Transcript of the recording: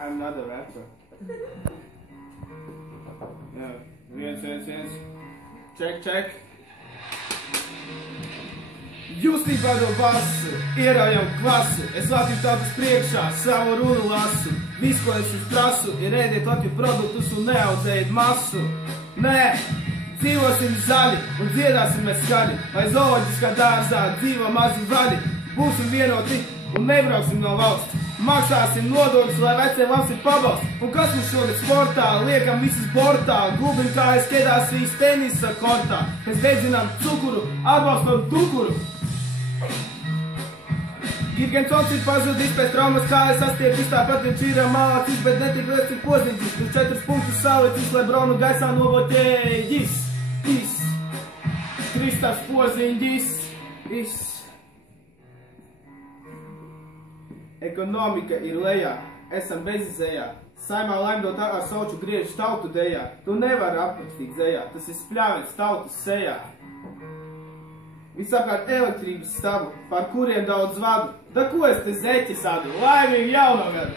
I'm not a rapper. Jā, viens. Check. Jūstībā no basu, ieraujam klasu, es Latviju tautas priekšā savu runu lasu. Viss, ko es jums prasu, ir ēdiet Latviju produktus un neaudzējiet masu. Nē, dzīvosim zaļi un dziedāsim mēs skaļi, lai zooloģiskā dārzā dzīvo mazi vaļi. Būsim vienoti un nebrauksim no valsts. Maksāsim nodokļus, lai veciem labs ir pabalsts. Un kas mums šogad sportā? Liekam visus bortā. Gubim kājas ķedās vīs tenisa kortā. Mēs beidzinām cukuru, atbalstot tukuru. Girgensons ir pazudis pēc traumas kājas sastiepis. Tāpat viņš ir mācis, bet netik liels ir poziņģis. Uz 4 punktus salicis, Lebronu gaisā novoķējis. Kristāls poziņģis. Ekonomika ir lejā, esam bezizējā. Saimā laimdot ar sauču griežu tautu dejā. Tu nevari aprakstīt dzejā, tas ir spļāvens tautas sejā. Visapkārt elektrības stabu, par kuriem daudz vadu. Da ko es te zeķi sadu? Laimīgi jauno gadu!